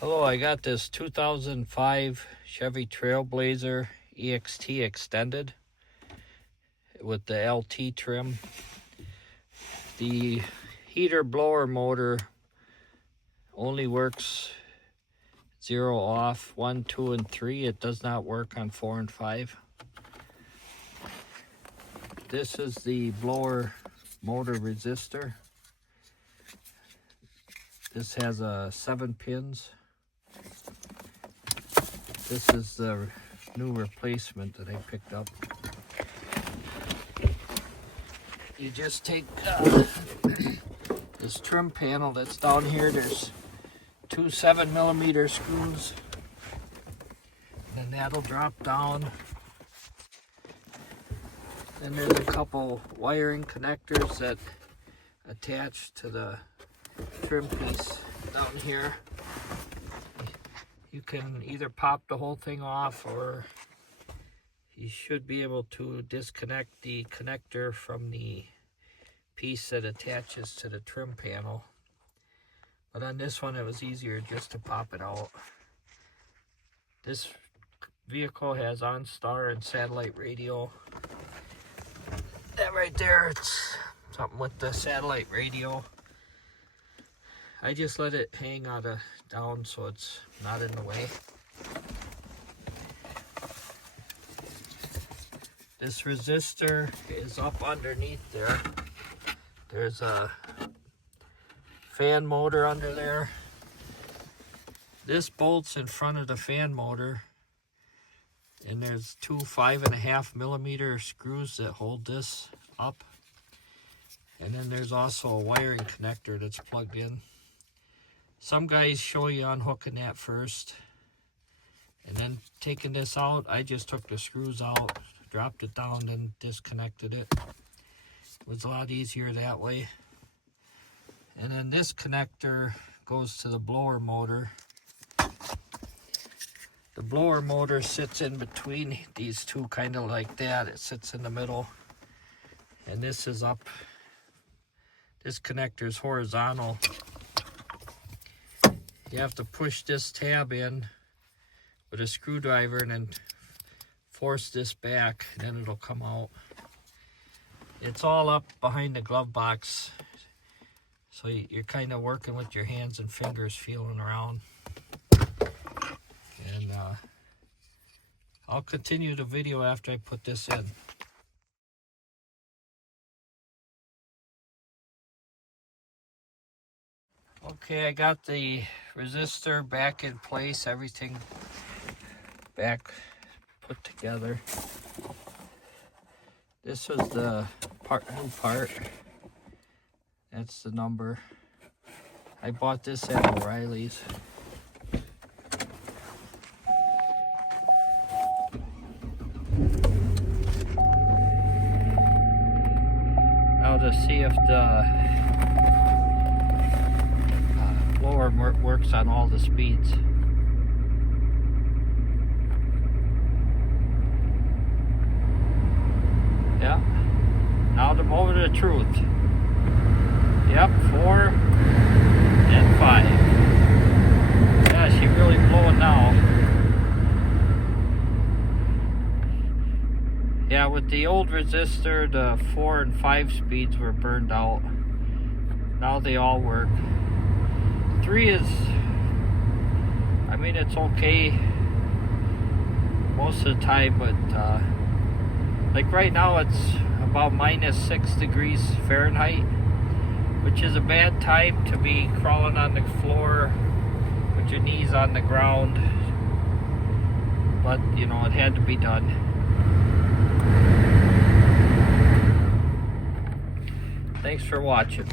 Hello, I got this 2005 Chevy Trailblazer EXT extended with the LT trim. The heater blower motor only works 0 off, 1, 2, and 3. It does not work on 4 and 5. This is the blower motor resistor. This has 7 pins. This is the new replacement that I picked up. You just take this trim panel that's down here. There's 2 7mm screws, and then that'll drop down. Then there's a couple wiring connectors that attach to the trim piece down here. You can either pop the whole thing off, or you should be able to disconnect the connector from the piece that attaches to the trim panel. But on this one, it was easier just to pop it out. This vehicle has OnStar and satellite radio. That right there, it's something with the satellite radio. I just let it hang down so it's not in the way. This resistor is up underneath there. There's a fan motor under there. This bolts in front of the fan motor, and there's 2 5.5mm screws that hold this up. And then there's also a wiring connector that's plugged in. Some guys show you unhooking that first and then taking this out. I just took the screws out, dropped it down, and disconnected it. It was a lot easier that way. And then this connector goes to the blower motor. The blower motor sits in between these two, kind of like that. It sits in the middle. And this is up. This connector is horizontal. You have to push this tab in with a screwdriver and then force this back, and then it'll come out. It's all up behind the glove box, so you're kind of working with your hands and fingers, feeling around. And I'll continue the video after I put this in. Okay, I got the resistor back in place, everything back put together. This was the new part. That's the number. I bought this at O'Reilly's. Now to see if the blower works on all the speeds. Yeah. Now the moment of truth. Yep, 4 and 5. Yeah, she's really blowing now. Yeah, with the old resistor, the 4 and 5 speeds were burned out. Now they all work. 3 is, I mean, it's okay most of the time, but like right now it's about -6 degrees Fahrenheit, which is a bad time to be crawling on the floor with your knees on the ground, but you know, it had to be done. Thanks for watching.